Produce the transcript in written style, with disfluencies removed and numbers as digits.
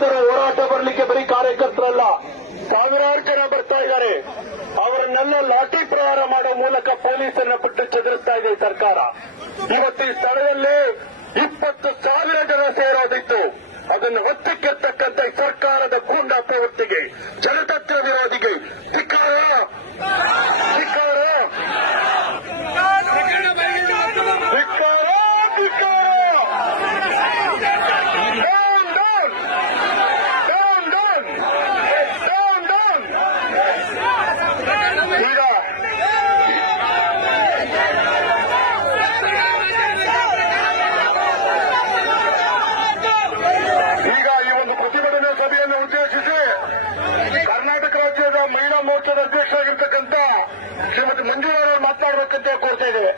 ದಲಿತರ ಹೋರಾಟ ಬರಲಿಕ್ಕೆ ಬರೀ ಕಾರ್ಯಕರ್ತರಲ್ಲ, ಸಾವಿರಾರು ಜನ ಬರ್ತಾ ಇದ್ದಾರೆ. ಅವರನ್ನೆಲ್ಲ ಲಾಠಿ ಪ್ರಹಾರ ಮಾಡೋ ಮೂಲಕ ಪೊಲೀಸರನ್ನ ಬಿಟ್ಟು ಚದುರಿಸ್ತಾ ಇದೆ ಸರ್ಕಾರ. ಇವತ್ತು ಈ ಸ್ಥಳದಲ್ಲಿ 20,000 ಜನ ಸೇರೋದಿತ್ತು. ಅದನ್ನು ಒತ್ತಿಕ್ಕೆತ್ತಕ್ಕಂಥ ಈ ಸರ್ಕಾರದ ಗೂಂಡಾ ಪ್ರವೃತ್ತಿಗೆ, ಜನತಂತ್ರ ವಿರೋಧಿಗೆ ಧಿಕ್ಕಾರ, ಧಿಕ್ಕಾರ, ಧಿಕ್ಕಾರ, ಧಿಕ್ಕಾರ. ಕರ್ನಾಟಕ ರಾಜ್ಯದ ಮಹಿಳಾ ಮೋರ್ಚಾದ ಅಧ್ಯಕ್ಷ ಆಗಿರ್ತಕ್ಕಂಥ ಶ್ರೀಮತಿ ಮಂಜುಳಾ ಅವರು ಮಾತನಾಡಬೇಕಂತ ಕೋರ್ತಾ ಇದ್ದೇವೆ.